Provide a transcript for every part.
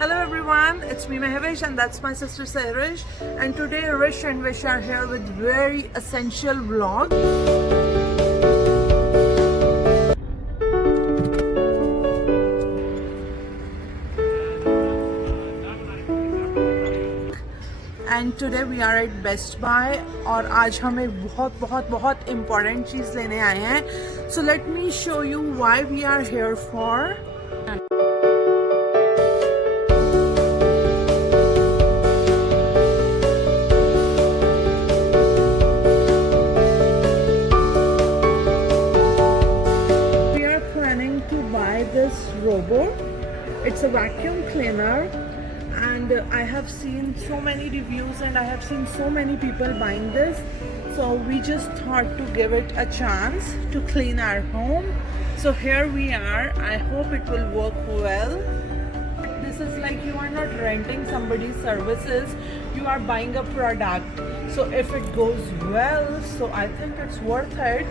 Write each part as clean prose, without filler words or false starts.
Hello everyone, it's me Mahevish and that's my sister Sairish, and today Rish and Vish are here with very essential vlog. And today we are at Best Buy और आज हम एक बहुत important चीज़ लेने आए हैं. So let me show you why we are here for. We are planning to buy this robot. It's a vacuum cleaner. And I have seen so many reviews and I have seen so many people buying this, so we just thought to give it a chance to clean our home. So here we are. I hope it will work well. This is like you are not renting somebody's services, you are buying a product. So if it goes well, so I think it's worth it.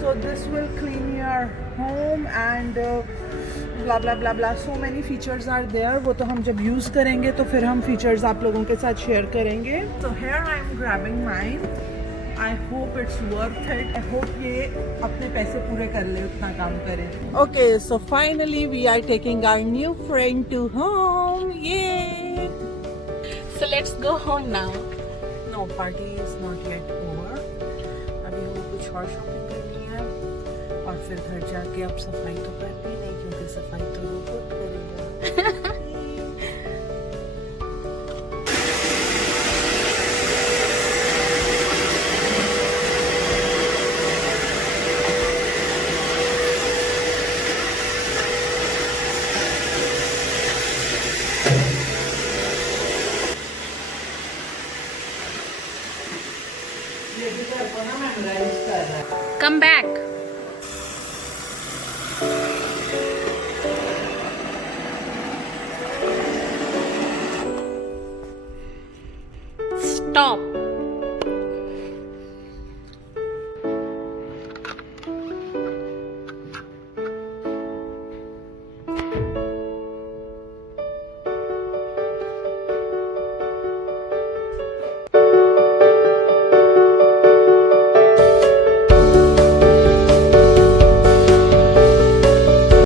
So this will clean your home and blah blah blah blah. So many features are there. वो तो हम जब use करेंगे तो फिर हम features आप लोगों के साथ share करेंगे. So here I am grabbing mine. I hope it's worth it. I hope ये अपने पैसे पूरे कर ले, उतना काम करे. Okay, so finally we are taking our new friend to home. Yay! So let's go home now. No, party is not yet over. अभी हमें कुछ और shopping करनी है और फिर घर जाके अब सफाई तो करनी नहीं क्योंकि सफाई तो रोबोट करेगा. ये भी घर को ना मेमोराइज कर रहा है. Come back. Stop.